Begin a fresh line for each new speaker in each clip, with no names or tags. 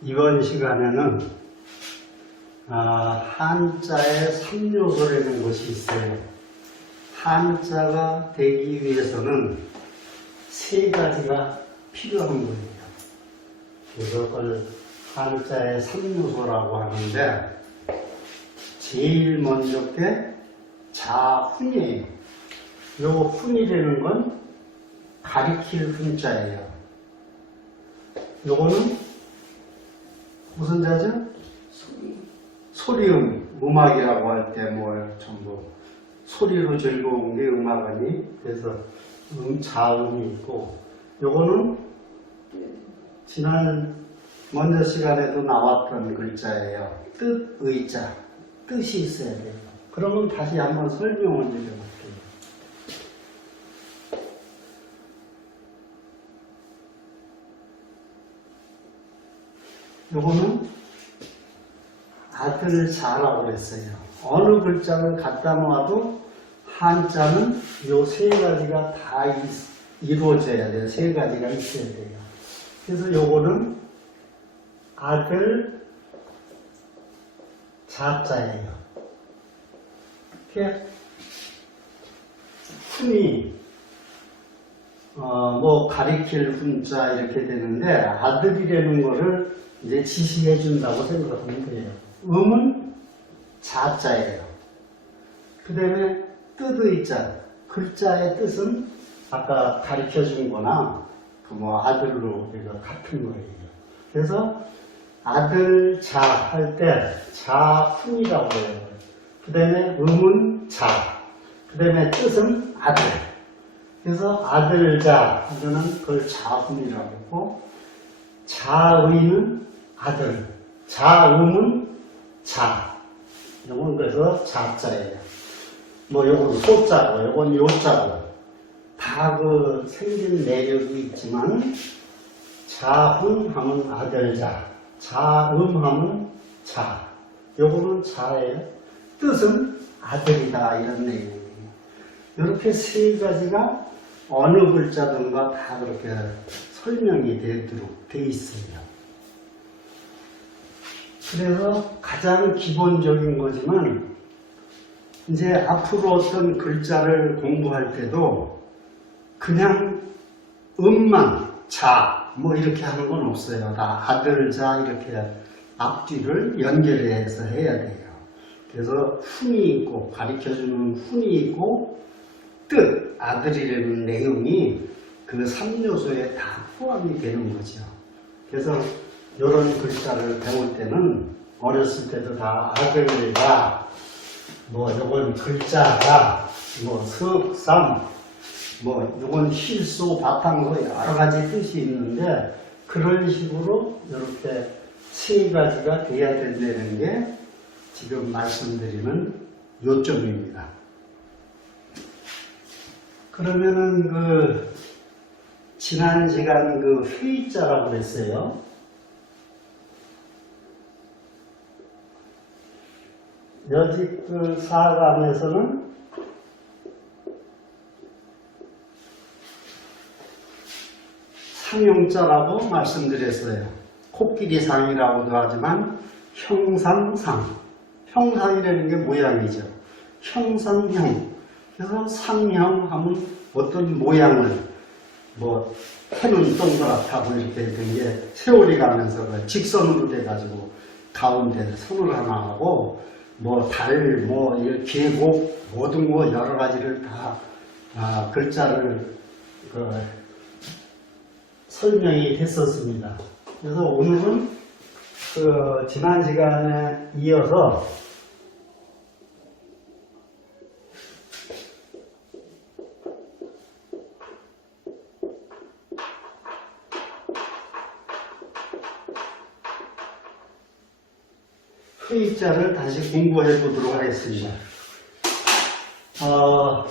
이번 시간에는 아, 한자의 3요소라는 것이 있어요. 한자가 되기 위해서는 세 가지가 필요한 겁니다. 그걸 한자의 3요소라고 하는데 제일 먼저 게 자훈이에요. 요 훈이라는 건 가리킬 훈자예요. 요거는 무슨 자죠? 소리음, 음악이라고 할때뭐 전부 소리로 즐거운 게 음악이니 그래서 음, 자음이 있고 요거는 지난 먼저 시간에도 나왔던 글자예요. 뜻, 의자. 뜻이 있어야 돼요. 그러면 다시 한번 설명을 드려볼게요. 요거는 아들 자라고 그랬어요. 어느 글자를 갖다 놓아도 한자는 요 세 가지가 다 이- 이루어져야 돼요. 세 가지가 있어야 돼요. 그래서 요거는 아들 자자예요. 이렇게 훈이 어, 뭐 가리킬 훈자 이렇게 되는데 아들이라는 거를 이제 지시해 준다고 생각하면 돼요. 음은 자자예요. 그 다음에 뜻의 자 글자의 뜻은 아까 가르쳐 준 거나 그 뭐 아들로 우리가 같은 거예요. 그래서 아들 자 할 때 자훈이라고 해요. 그 다음에 음은 자. 그 다음에 뜻은 아들. 그래서 아들자 하면은 그걸 자훈이라고 하고 자의는 아들, 자음은 자. 요건 그래서 자자예요. 뭐 요건 소자고 요건 요자고 다 그 생긴 내력이 있지만 자훈하면 아들자, 자음하면 자. 요거는 자예요. 뜻은 아들이다 이런 내용이에요. 이렇게 세 가지가 어느 글자든가 다 그렇게 설명이 되도록 돼 있어요. 그래서 가장 기본적인 거지만 이제 앞으로 어떤 글자를 공부할 때도 그냥 음만 자 뭐 이렇게 하는 건 없어요. 다 아들 자 이렇게 앞뒤를 연결해서 해야 돼요. 그래서 훈이 있고 가르쳐주는 훈이 있고 뜻 아들이라는 내용이 그 3요소에 다 포함이 되는 거죠. 그래서 이런 글자를 배울 때는 어렸을 때도 다 아들이다, 뭐 요건 글자다, 뭐 석삼, 뭐 요건 실소, 바탕소 여러 가지 뜻이 있는데 그런 식으로 이렇게 세 가지가 돼야 된다는 게 지금 말씀드리는 요점입니다. 그러면은 그 지난 시간 그 회의자라고 그랬어요. 여직 그 사감에서는 상용자라고 말씀드렸어요. 코끼리 상이라고도 하지만 형상상. 형상이라는 게 모양이죠. 형상형. 그래서 상형 하면 어떤 모양을 뭐 해는 동그랗다고 이렇게 된게 세월이 가면서 그 직선으로 돼가지고 가운데 선을 하나 하고 뭐 달, 뭐이 계곡 모든 거 여러 가지를 다 아, 글자를 그 설명이 됐었습니다. 그래서 오늘은 그 지난 시간에 이어서 회의자를 다시 공부해 보도록 하겠습니다. 어,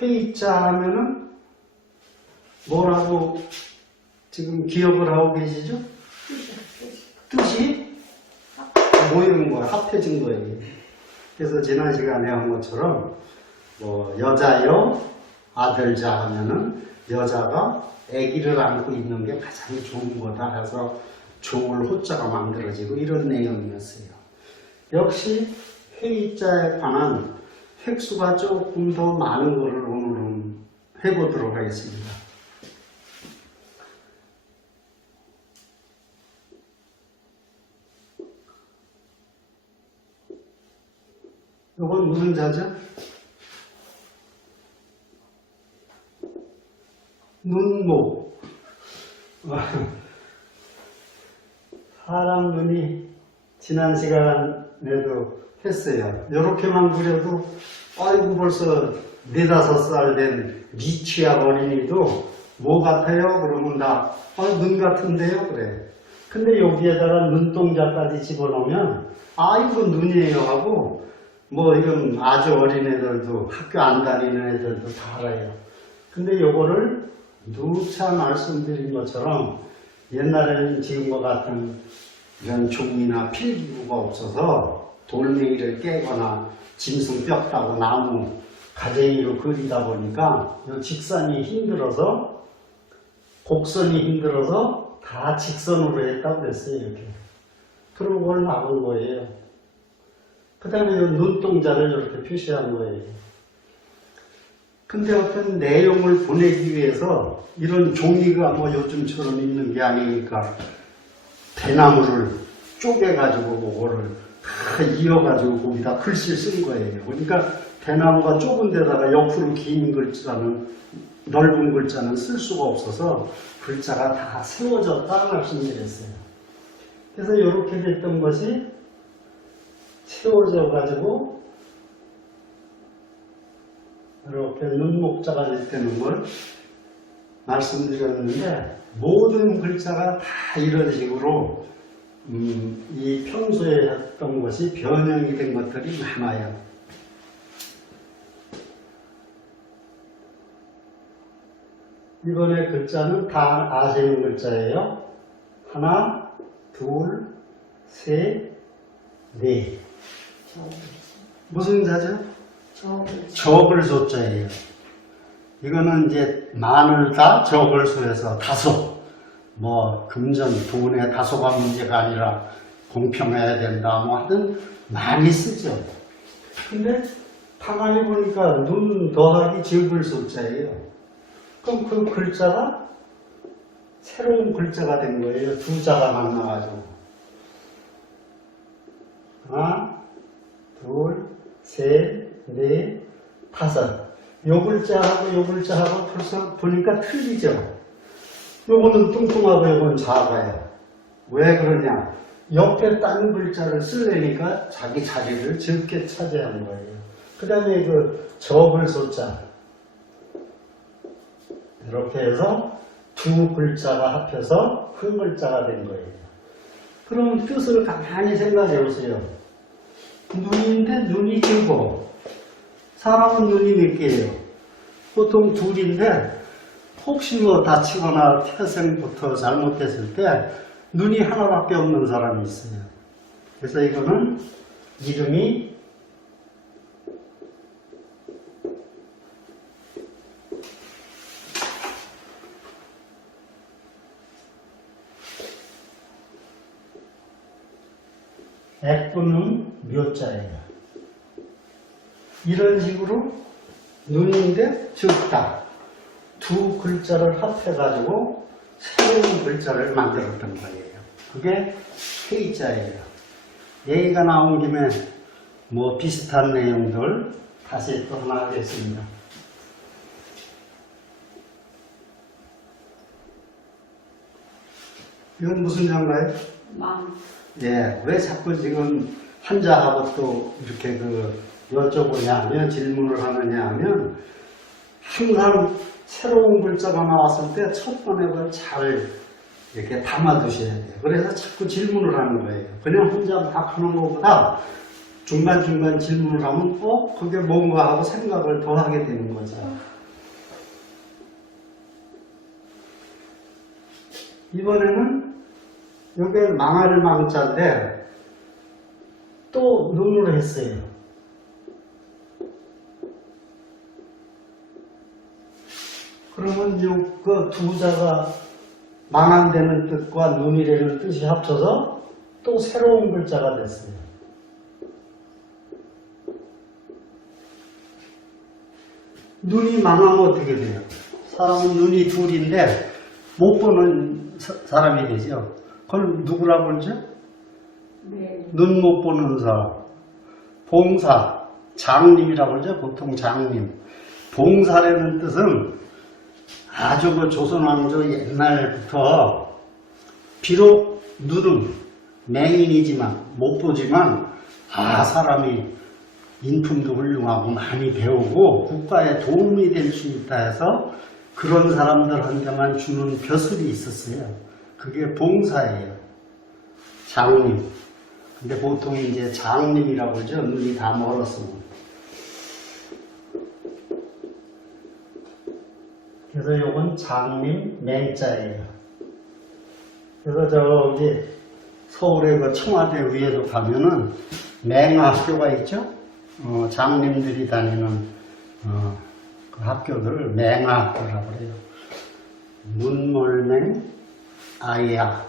회의자 하면은 뭐라고 지금 기억을 하고 계시죠? 뜻이 모이는 거야, 합해진 거예요. 그래서 지난 시간에 한 것처럼 뭐 여자여, 아들자 하면은 여자가 아기를 안고 있는 게 가장 좋은 거다 해서 종을 호자가 만들어지고 이런 내용이었어요. 역시 회의자에 관한 획수가 조금 더 많은 것을 오늘은 해보도록 하겠습니다. 이건 무슨 자죠? 눈목. 눈이 지난 시간에도 했어요. 이렇게만 그려도 아이고 벌써 네다섯 살 된 미취학 어린이도 뭐 같아요? 그러면 다, 아, 눈 같은데요? 그래. 근데 여기에다가 눈동자까지 집어넣으면, 아, 이거 눈이에요 하고, 뭐, 이건 아주 어린 애들도, 학교 안 다니는 애들도 다 알아요. 근데 요거를 누차 말씀드린 것처럼, 옛날에는 지금과 같은 이런 종이나 필기구가 없어서 돌멩이를 깨거나 짐승 뼈 따고 나무 가재기로 그리다 보니까 이 직선이 힘들어서 곡선이 힘들어서 다 직선으로 했다고 그랬어요 이렇게. 그런 걸 막은 거예요. 그 다음에 눈동자를 이렇게 표시한 거예요. 근데 어떤 내용을 보내기 위해서 이런 종이가 뭐 요즘처럼 있는 게 아니니까 대나무를 쪼개가지고 그거를 다 이어가지고 거기다 글씨를 쓴 거예요. 그러니까 대나무가 좁은 데다가 옆으로 긴 글자는 넓은 글자는 쓸 수가 없어서 글자가 다 세워졌다 말씀드렸어요. 그래서 이렇게 됐던 것이 채워져 가지고 이렇게 눈목자가 됐다는 걸 말씀드렸는데 모든 글자가 다 이런 식으로 음, 이 평소에 했던 것이 변형이 된 것들이 많아요. 이번에 글자는 다 아시는 글자예요. 하나, 둘, 셋, 넷. 무슨 자죠? 적을 소자예요. 이거는 이제 많을 다 적을 수해서 다소 뭐 금전 돈의 다소가 문제가 아니라 공평해야 된다 뭐 하여튼 많이 쓰죠. 근데 가만히 보니까 눈 더하기 적을 소자예요. 그럼 그 글자가 새로운 글자가 된 거예요. 두 자가 만나가지고 하나, 둘, 셋, 넷, 다섯. 요 글자하고 요 글자하고 벌써 보니까 틀리죠. 요거는 뚱뚱하고 요건 작아요. 왜 그러냐? 옆에 딴 글자를 쓰려니까 자기 자리를 적게 차지하는 거예요. 그 다음에 그 적을 숫자. 이렇게 해서 두 글자가 합해서 한 글자가 된 거예요. 그럼 뜻을 가만히 생각해 보세요. 눈인데 눈이 길고 사람은 눈이 몇 개예요? 보통 둘인데 혹시 뭐 다치거나 태생부터 잘못했을 때 눈이 하나밖에 없는 사람이 있어요. 그래서 이거는 이름이 액분음 묘자예요. 이런 식으로 눈인데 적다. 두 글자를 합해가지고 새로운 글자를 만들었던 거예요. 그게 회자예요. 얘기가 나온 김에 뭐 비슷한 내용들 다시 또 하나 하겠습니다. 이건 무슨 장가요?
망.
예, 왜 자꾸 지금 환자하고 또 이렇게 그 여쭤보냐 하면 질문을 하느냐 하면 항상 새로운 글자가 나왔을 때 첫 번에 그걸 잘 이렇게 담아두셔야 돼요. 그래서 자꾸 질문을 하는 거예요. 그냥 혼자 막 하는 것보다 중간중간 질문을 하면 어? 그게 뭔가 하고 생각을 더 하게 되는 거죠. 이번에는 이게 망할 망자인데 또 눈으로 했어요. 그러면 그 두자가 망한다는 뜻과 눈이라는 뜻이 합쳐서 또 새로운 글자가 됐어요. 눈이 망하면 어떻게 돼요? 사람은 눈이 둘인데 못 보는 사- 사람이 되죠. 그걸 누구라고 그러죠?
네.
눈못 보는 사람. 봉사, 장님이라고 그러죠. 보통 장님. 봉사라는 뜻은 아주 그 조선왕조 옛날부터 비록 눈은 맹인이지만 못 보지만 아 사람이 인품도 훌륭하고 많이 배우고 국가에 도움이 될 수 있다 해서 그런 사람들한테만 주는 벼슬이 있었어요. 그게 봉사예요. 장님. 근데 보통 이제 장님이라고 그러죠. 눈이 다 멀었으면. 그래서 요건 장님 맹자예요. 그래서 저기 서울의 그 청와대 위에도 가면은 맹학교가 있죠. 어, 장님들이 다니는 어, 그 학교들을 맹학교라고 그래요. 문몰맹 아이야.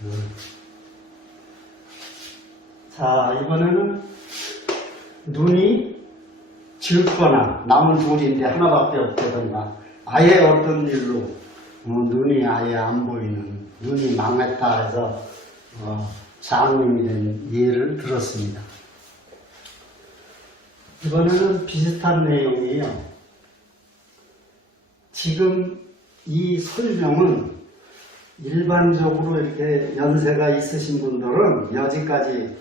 그 자, 이번에는 눈이 질거나 남은 둘인데 하나밖에 없다던가 아예 어떤 일로 어, 눈이 아예 안 보이는 눈이 망했다 해서 어, 장님이 된 예를 들었습니다. 이번에는 비슷한 내용이에요. 지금 이 설명은 일반적으로 이렇게 연세가 있으신 분들은 여지까지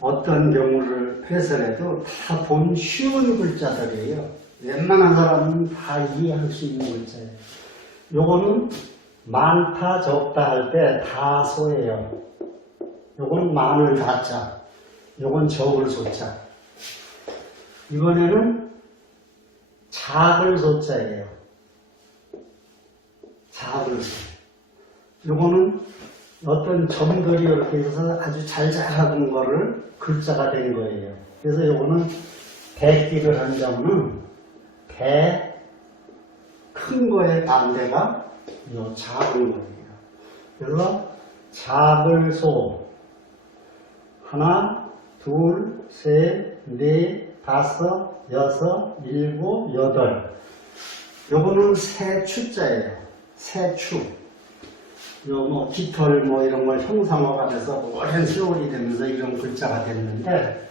어떤 경우를 해설해도 다 본 쉬운 글자들이에요. 웬만한 사람은 다 이해할 수 있는 글자예요. 요거는 많다 적다 할 때 다소예요. 요건 많을 다자, 요건 적을 소자. 이번에는 작을 소자예요. 작을 소. 요거는 어떤 점들이 이렇게 있어서 아주 잘 자라는 거를 글자가 된 거예요. 그래서 요거는 대기를 한 점은 대, 큰 거의 반대가 요 작은 거예요. 그래서 작을 소, 하나, 둘, 셋, 넷, 다섯, 여섯, 일곱, 여덟. 요거는 세추자예요. 세추. 요뭐 깃털 뭐 이런 걸 형상화가 돼서 오랜 세월이 되면서 이런 글자가 됐는데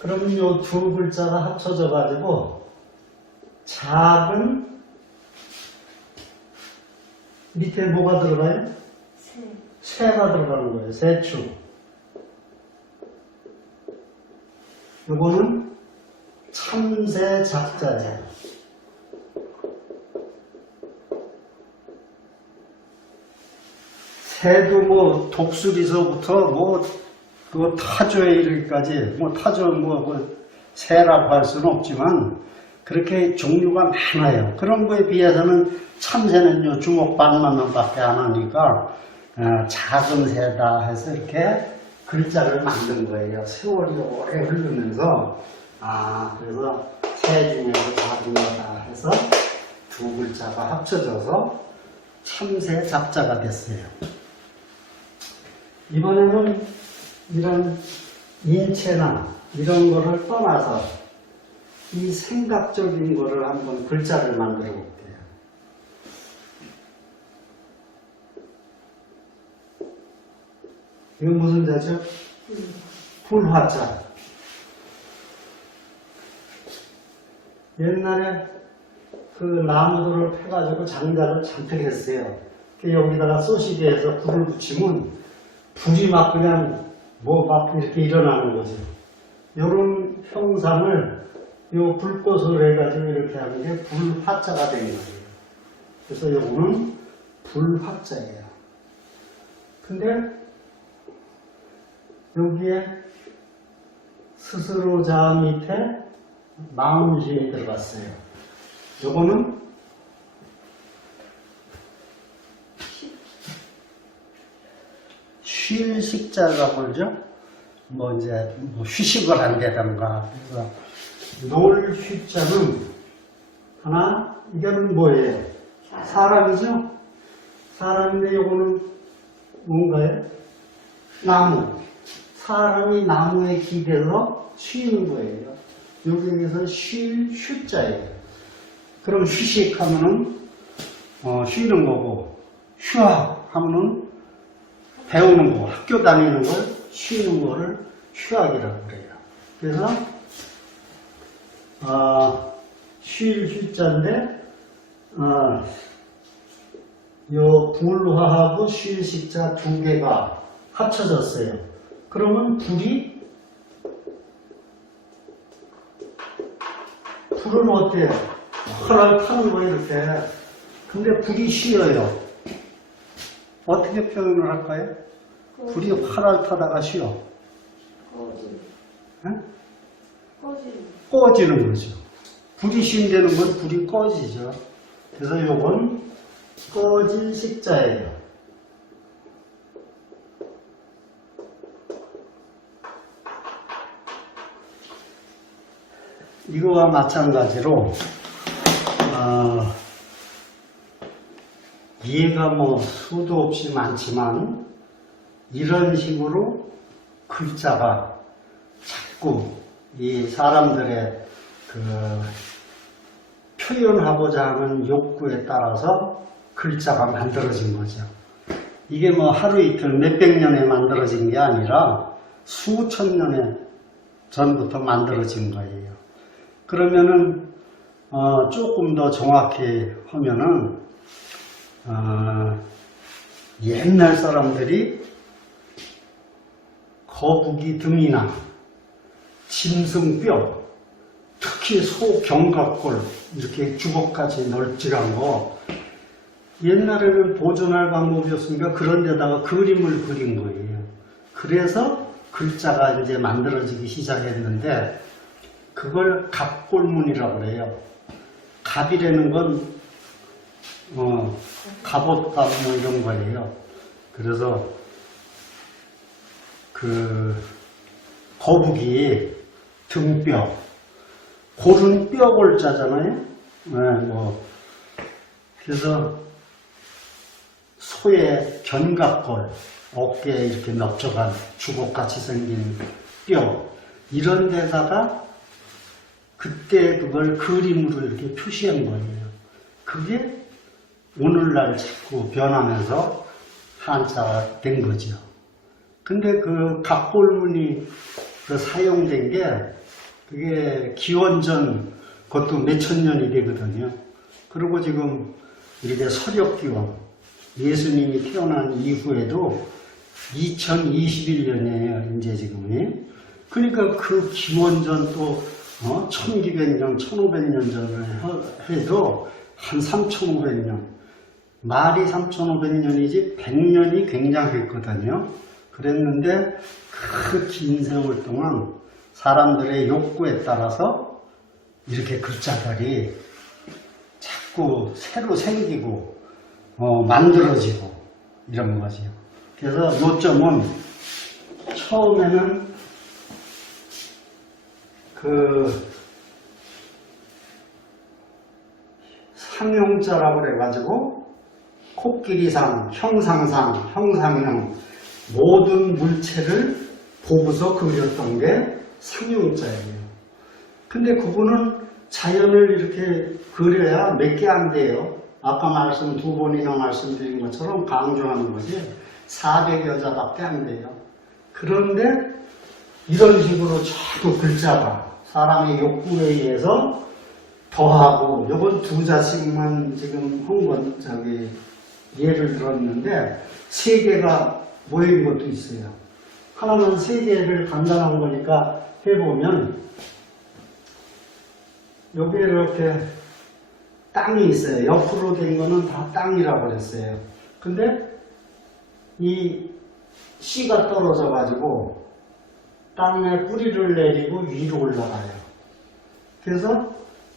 그러면 요두 글자가 합쳐져 가지고 작은 밑에 뭐가 들어가요?
새.
새가 들어가는 거예요. 새추. 요거는 참새 작자예요. 새도 뭐 독수리서부터 뭐 그 타조에 이르기까지 뭐 타조 뭐, 뭐 새라고 할 수는 없지만 그렇게 종류가 많아요. 그런 거에 비해서는 참새는요 주먹 반만원밖에 안 하니까 어, 작은 새다 해서 이렇게 글자를 만든 거예요. 세월이 오래 흐르면서 아 그래서 새 중에서 작은 거다 해서 두 글자가 합쳐져서 참새 잡자가 됐어요. 이번에는 이런 인체나 이런 거를 떠나서 이 생각적인 거를 한번 글자를 만들어 볼게요. 이건 무슨 자죠? 불화자. 옛날에 그 나무들을 패가지고 장작을 잔뜩 했어요. 그 여기다가 소시계에서 불을 붙이면 불이 막 그냥 뭐 막 이렇게 일어나는 거죠. 이런 형상을 요 불꽃을 해가지고 이렇게 하는 게 불화자가 된 거예요. 그래서 요거는 불화자예요. 근데 여기에 스스로 자 밑에 마음심이 들어갔어요. 요거는 쉴 식자라고 그러죠. 뭐 이제 뭐 휴식을 한다던가 그래서 놀 휴자는 하나, 이거는 뭐예요?
사람.
사람이죠? 사람인데 요거는 뭔가요? 나무. 사람이 나무에 기대서 쉬는 거예요. 여기에서 쉴, 쉴자예요. 그럼 휴식 하면은, 어, 쉬는 거고, 휴학 하면은 배우는 거, 학교 다니는 걸, 쉬는 거를 휴학이라고 그래요. 그래서, 아, 쉴 휴자인데, 아, 요 불화하고 쉴 식자 두 개가 합쳐졌어요. 그러면 불이 불은 어때요? 활활 타는 거예요 이렇게. 근데 불이 쉬어요. 어떻게 표현을 할까요? 불이 활활 타다가 쉬어. 응?
꺼지.
꺼지는 거죠. 불이 쉰다는 건 불이 꺼지죠. 그래서 요건 꺼질 식자예요. 이거와 마찬가지로 어, 이해가 뭐 수도 없이 많지만 이런 식으로 글자가 자꾸 이 사람들의 그 표현하고자 하는 욕구에 따라서 글자가 만들어진 거죠. 이게 뭐 하루 이틀 몇백 년에 만들어진 게 아니라 수천 년에 전부터 만들어진 거예요. 그러면은 어, 조금 더 정확히 하면은 어, 옛날 사람들이 거북이 등이나 짐승뼈, 특히 소 견갑골 이렇게 주걱까지 널찍한 거 옛날에는 보존할 방법이 없으니까 그런 데다가 그림을 그린 거예요. 그래서 글자가 이제 만들어지기 시작했는데 그걸 갑골문이라고 그래요. 갑이라는 건 어, 갑옷갑 뭐 이런 거예요. 그래서 그 거북이 등뼈 골은 뼈 골자잖아요. 네, 뭐 그래서 소의 견갑골 어깨에 이렇게 넓적한 주걱같이 생긴 뼈 이런 데다가 그때 그걸 그림으로 이렇게 표시한 거예요. 그게 오늘날 자꾸 변하면서 한자가 된 거죠. 근데 그 갑골문이 그 사용된 게 그게 기원전 그것도 몇천 년이 되거든요. 그리고 지금 이렇게 서력기원 예수님이 태어난 이후에도 2021년이에요. 이제 지금이. 그러니까 그 기원전 또 어? 1200년, 1500년 전에 해도 한 3500년 말이 3,500년이지 100년이 굉장했거든요. 그랬는데 그 긴 세월 동안 사람들의 욕구에 따라서 이렇게 글자들이 자꾸 새로 생기고 어, 만들어지고 이런 거죠. 그래서 요점은 처음에는 그 상용자라고 그래가지고 코끼리상, 형상상, 형상형 모든 물체를 보고서 그렸던 게 상용자예요. 근데 그거는 자연을 이렇게 그려야 몇 개 안 돼요. 아까 말씀 두 번이나 말씀드린 것처럼 강조하는 거지 400여 자밖에 안 돼요. 그런데 이런 식으로 자꾸 글자가 사람의 욕구에 의해서 더하고 요건 두 자씩만 지금 한건 저기 예를 들었는데 세 개가 모인 것도 있어요. 하나는 세 개를 간단한 거니까 해보면 여기 이렇게 땅이 있어요. 옆으로 된 거는 다 땅이라고 그랬어요. 근데 이 씨가 떨어져 가지고 땅에 뿌리를 내리고 위로 올라가요. 그래서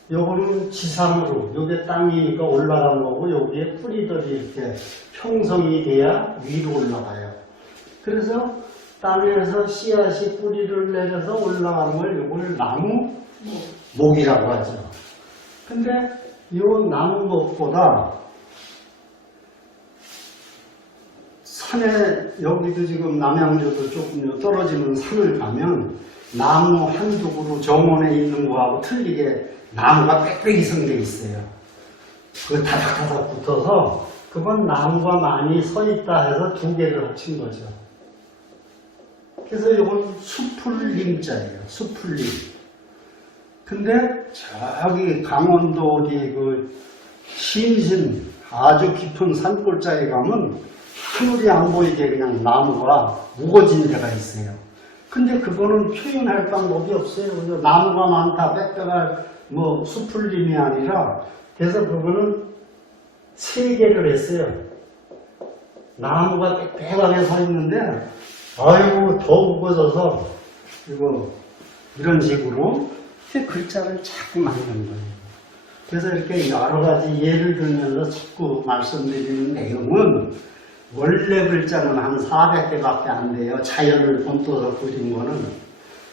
요거는 지상으로, 요게 땅이니까 올라간 거고, 여기에 뿌리들이 이렇게 형성이 돼야 위로 올라가요. 그래서 땅에서 씨앗이 뿌리를 내려서 올라가는 걸 요걸 나무
뭐.
목이라고 하죠. 근데 이 나무 것보다 산에 여기도 지금 남양주도 조금 떨어지는 산을 가면 나무 한두 그루 정원에 있는 거하고 틀리게 나무가 빽빽이 성돼 있어요. 그 다닥다닥 붙어서 그건 나무가 많이 서 있다 해서 두 개를 합친 거죠. 그래서 이건 수풀림자예요. 수풀림. 근데 저기 강원도 어디 그 신신 아주 깊은 산골짜기 가면 하늘이 안 보이게 그냥 나무가 우거진 데가 있어요. 근데 그거는 표현할 방법이 없어요. 나무가 많다, 빽빽할 뭐 수풀림이 아니라 그래서 그거는 세 개를 했어요. 나무가 빽빽하게 서 있는데 아이고 더 우거져서 이거 이런 식으로 이렇게 글자를 자꾸 만드는 거예요. 그래서 이렇게 여러 가지 예를 들면서 자꾸 말씀드리는 내용은 원래 글자는 한 400개밖에 안 돼요. 자연을 본떠서 그린 거는.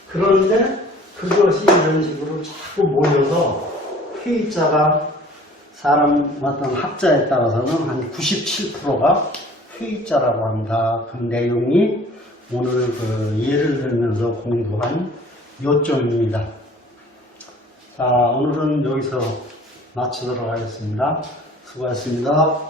그런데 그것이 이런 식으로 자꾸 모여서 회의자가 사람 어떤 학자에 따라서는 한 97%가 회의자라고 합니다. 그 내용이 오늘 그 예를 들면서 공부한 요점입니다. 자, 오늘은 여기서 마치도록 하겠습니다. 수고하셨습니다.